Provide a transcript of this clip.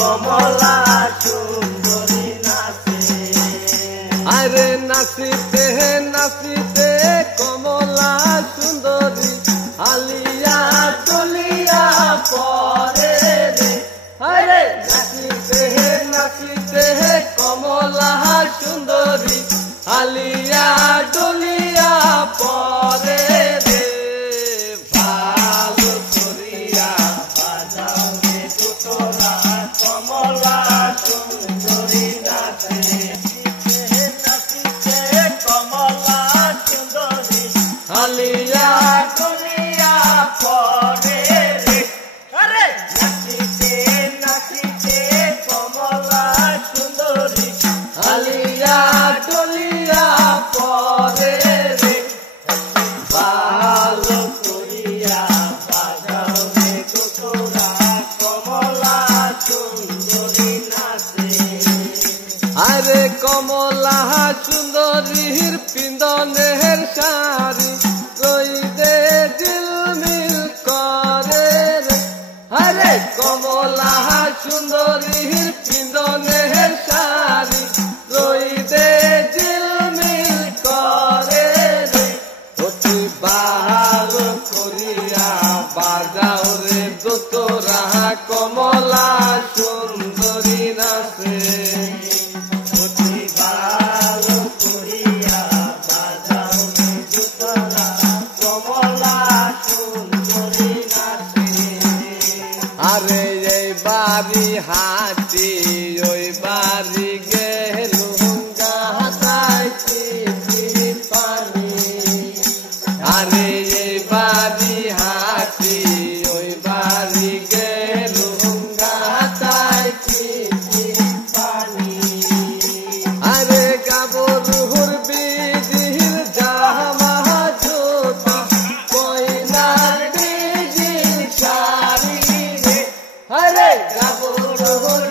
কমলা সুন্দরী নাচে। আরে নাচিতে নাচিতে কমলা সুন্দরী আলিয়া তুলিয়া পরে রে। আরে নাচিতে নাচিতে কমলা সুন্দরী আলিয়া তুলিয়া পরে রে। ভালো করিয়া বাজাও রে তোরা কমলা সুন্দরী নাচে। নাচিতে কমলা সুন্দরী আলিয়া তুলিয়া পরে রে। আরে নাচিতে নাচিতে কমলা সুন্দরী আলিয়া তুলিয়া পরে রে। ভালো করিয়া বাজাও রে তোরা কমলা সুন্দরী নাচে। আরে কমলা সুন্দরীর পিন্দনের শাড়ি রইদে ঝিলমিল করে রে। আরে কমলা সুন্দরীর পিন্দনের শাড়ি রইদে ঝিলমিল করে রে। অতি ভালো করিয়া বাজাও রে তোরা কমলা সুন্দরী নাচে। অতি ভালো করিয়া বাজাও রে তোরা কমলা সুন্দরী নাচে। আরে এই বাড়ি হাঁটি ওই বাড়ি গেলুম গাহাইছি পানি। আরে এই বাড়ি হাঁটি ওই বাড়ি গেলুম গাহাইছি পানি। আরে গাবরুর বিদির জামা জুতা কইনার বিজি শাড়ি রে। আরে গাবরুর